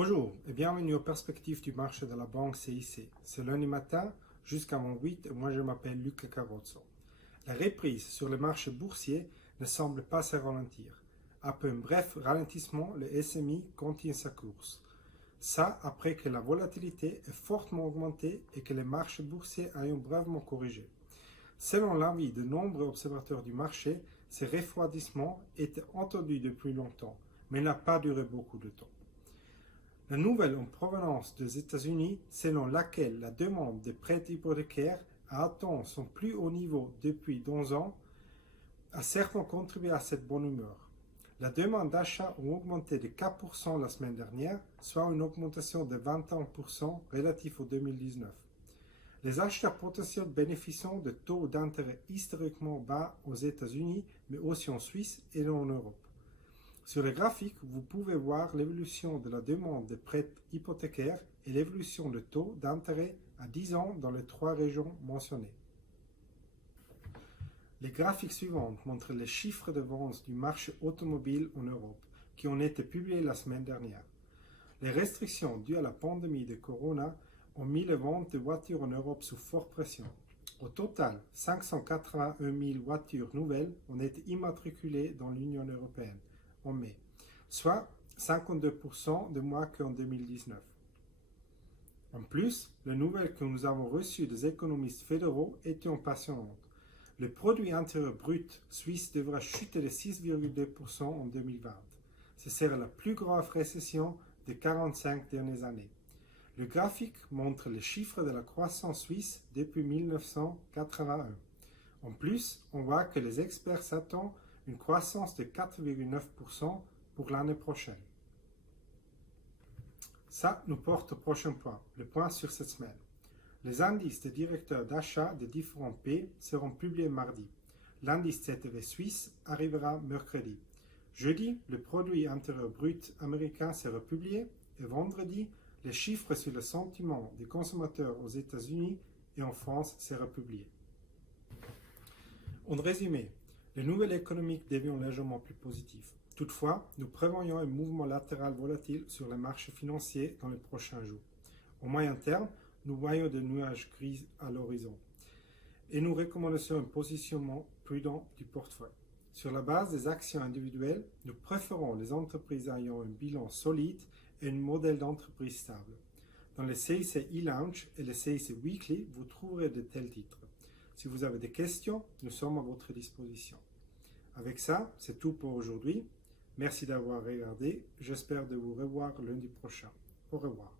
Bonjour et bienvenue aux perspectives du marché de la banque CIC. C'est lundi matin jusqu'à 8 et moi je m'appelle Luca Carrozzo. La reprise sur le marché boursier ne semble pas se ralentir. Après un bref ralentissement, le SMI continue sa course. Ça après que la volatilité ait fortement augmenté et que les marchés boursiers aient bravement corrigé. Selon l'avis de nombreux observateurs du marché, ce refroidissement était entendu depuis longtemps, mais n'a pas duré beaucoup de temps. La nouvelle en provenance des États-Unis, selon laquelle la demande de prêts hypothécaires a atteint son plus haut niveau depuis 11 ans, a certainement contribué à cette bonne humeur. La demande d'achat a augmenté de 4% la semaine dernière, soit une augmentation de 21% relatif au 2019. Les acheteurs potentiels bénéficient de taux d'intérêt historiquement bas aux États-Unis, mais aussi en Suisse et en Europe. Sur le graphique, vous pouvez voir l'évolution de la demande de prêts hypothécaires et l'évolution de taux d'intérêt à 10 ans dans les trois régions mentionnées. Les graphiques suivants montrent les chiffres de vente du marché automobile en Europe qui ont été publiés la semaine dernière. Les restrictions dues à la pandémie de Corona ont mis les ventes de voitures en Europe sous forte pression. Au total, 581 000 voitures nouvelles ont été immatriculées dans l'Union européenne en mai, soit 52% de moins qu'en 2019. En plus, les nouvelles que nous avons reçues des économistes fédéraux étaient passionnantes. Le produit intérieur brut suisse devra chuter de 6,2% en 2020. Ce sera la plus grave récession des 45 dernières années. Le graphique montre les chiffres de la croissance suisse depuis 1981. En plus, on voit que les experts s'attendent une croissance de 4,9% pour l'année prochaine. Ça nous porte au prochain point, le point sur cette semaine. Les indices des directeurs d'achat des différents pays seront publiés mardi. L'indice CTV suisse arrivera mercredi. Jeudi, le produit intérieur brut américain sera publié et vendredi, les chiffres sur le sentiment des consommateurs aux États-Unis et en France seront publiés. En résumé, les nouvelles économiques deviennent légèrement plus positives. Toutefois, nous prévoyons un mouvement latéral volatile sur les marchés financiers dans les prochains jours. Au moyen terme, nous voyons des nuages gris à l'horizon et nous recommandons un positionnement prudent du portefeuille. Sur la base des actions individuelles, nous préférons les entreprises ayant un bilan solide et un modèle d'entreprise stable. Dans les CIC e-Lounge et les CIC Weekly, vous trouverez de tels titres. Si vous avez des questions, nous sommes à votre disposition. Avec ça, c'est tout pour aujourd'hui. Merci d'avoir regardé. J'espère de vous revoir lundi prochain. Au revoir.